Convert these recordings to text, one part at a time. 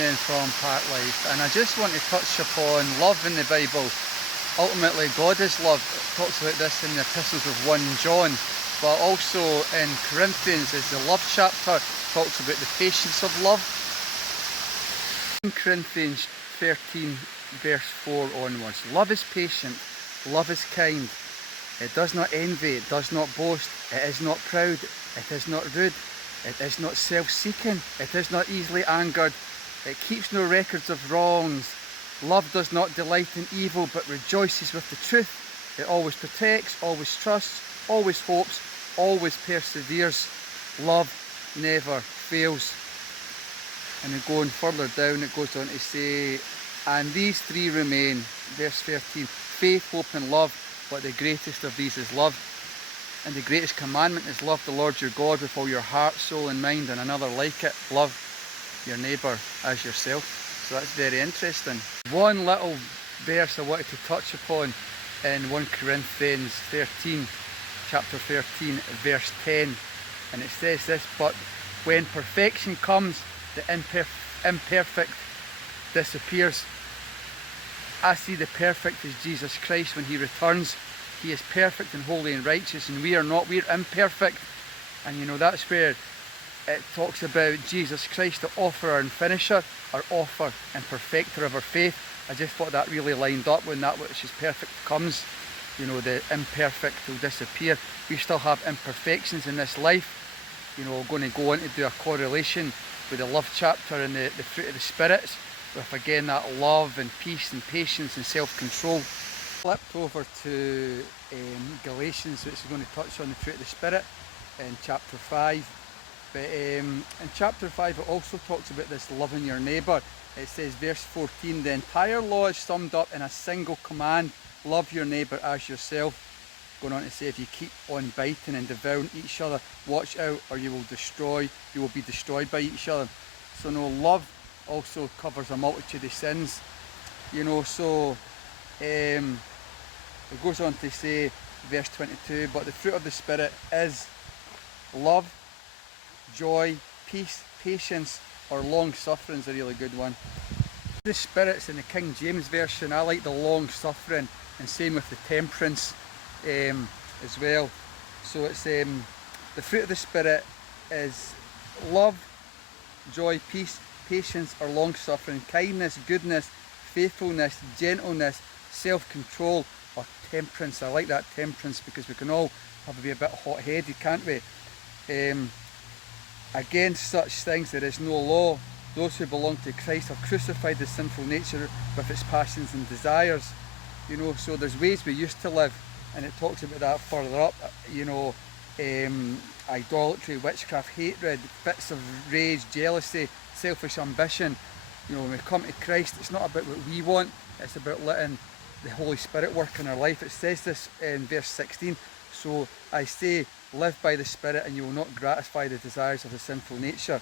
evening from Park Life, and I just want to touch upon love in the Bible. Ultimately, God is love. It talks about this in the epistles of 1 John, but also in Corinthians is the love chapter, talks about the patience of love. In Corinthians 13 verse 4 onwards, love is patient, love is kind. It does not envy, it does not boast, it is not proud, it is not rude, it is not self-seeking, it is not easily angered, it keeps no records of wrongs. Love does not delight in evil, but rejoices with the truth. It always protects, always trusts, always hopes, always perseveres. Love never fails. And then going further down, it goes on to say, and these three remain, verse 13, faith, hope and love, but the greatest of these is love. And the greatest commandment is love the Lord your God with all your heart, soul and mind, and another like it, love your neighbour as yourself. So that's very interesting. One little verse I wanted to touch upon in 1 Corinthians 13, chapter 13, verse 10. And it says this, but when perfection comes, the imperfect disappears. I see the perfect as Jesus Christ when he returns. He is perfect and holy and righteous, and we are not. We're imperfect. And you know, that's where it talks about Jesus Christ, the author and finisher, our author and perfecter of our faith. I just thought that really lined up when that which is perfect comes. You know, the imperfect will disappear. We still have imperfections in this life. You know, we're going to go on to do a correlation with the love chapter and the fruit of the spirits, with again that love and peace and patience and self-control. Flipped over to Galatians, which is going to touch on the fruit of the spirit in chapter 5. But in chapter 5 it also talks about this loving your neighbour. It says, verse 14, the entire law is summed up in a single command, love your neighbour as yourself. Going on to say, if you keep on biting and devouring each other, watch out or you will be destroyed by each other. So no, love also covers a multitude of sins. You know, so it goes on to say, verse 22, but the fruit of the Spirit is love, joy, peace, patience, or long suffering is a really good one. The Spirit's in the King James Version. I like the long suffering, and same with the temperance as well. So it's the fruit of the Spirit is love, joy, peace, patience, or long suffering, kindness, goodness, faithfulness, gentleness, self-control, or temperance. I like that temperance because we can all have to be a bit hot-headed, can't we? Against such things there is no law. Those who belong to Christ have crucified the sinful nature with its passions and desires. You know, so there's ways we used to live, and it talks about that further up. You know, idolatry, witchcraft, hatred, fits of rage, jealousy, selfish ambition. You know, when we come to Christ, it's not about what we want, it's about letting the Holy Spirit work in our life. It says this in verse 16, so I say, live by the Spirit and you will not gratify the desires of the sinful nature.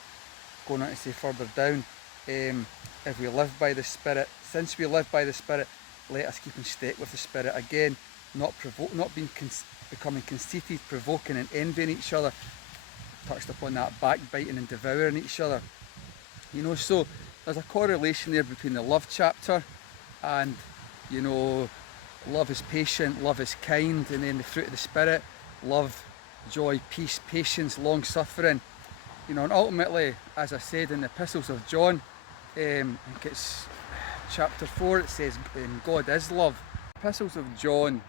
Going on to say further down, if we live by the Spirit, since we live by the Spirit, let us keep in step with the Spirit. Again, not becoming conceited, provoking and envying each other. Touched upon that, backbiting and devouring each other. You know, so there's a correlation there between the love chapter and, you know, love is patient, love is kind, and then the fruit of the Spirit, love, joy, peace, patience, long suffering. You know, and ultimately, as I said in the epistles of John, I think it's chapter 4, it says God is love. Epistles of John,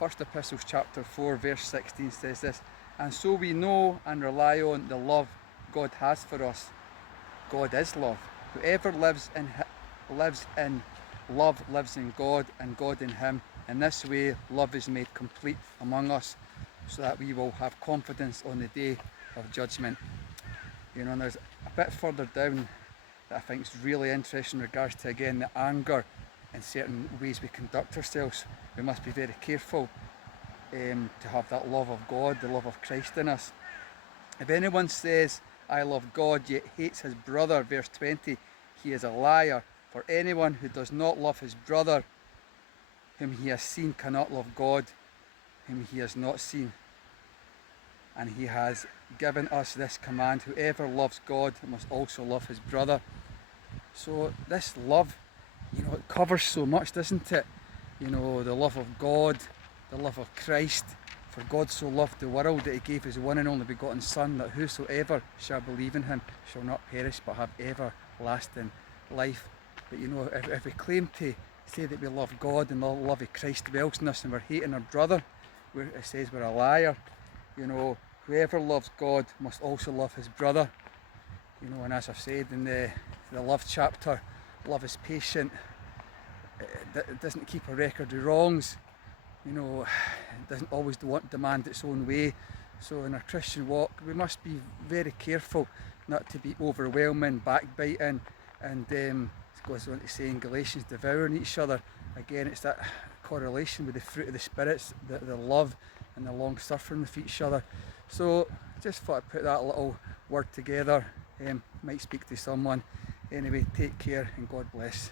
first epistles chapter 4 verse 16 says this, and so we know and rely on the love God has for us. God is love. Whoever lives in love lives in God and God in him. In this way love is made complete among us, so that we will have confidence on the day of judgment. You know, and there's a bit further down that I think is really interesting in regards to, again, the anger and certain ways we conduct ourselves. We must be very careful to have that love of God, the love of Christ in us. If anyone says, I love God, yet hates his brother, verse 20, he is a liar. For anyone who does not love his brother, whom he has seen, cannot love God, whom he has not seen. And he has given us this command, whoever loves God must also love his brother. So this love, it covers so much, doesn't it? The love of God, the love of Christ. For God so loved the world that he gave his one and only begotten Son, that whosoever shall believe in him shall not perish but have everlasting life. But if we claim to say that we love God and the love of Christ dwells in us, and we're hating our brother, it says we're a liar. Whoever loves God must also love his brother. And as I've said in the love chapter, love is patient. It doesn't keep a record of wrongs. It doesn't always demand its own way. So in our Christian walk, we must be very careful not to be overwhelming, backbiting, and it goes on to say in Galatians, devouring each other. Again, it's that correlation with the fruit of the spirits, the love and the long suffering with each other. So just thought I'd put that little word together. Might speak to someone. Anyway, take care and God bless.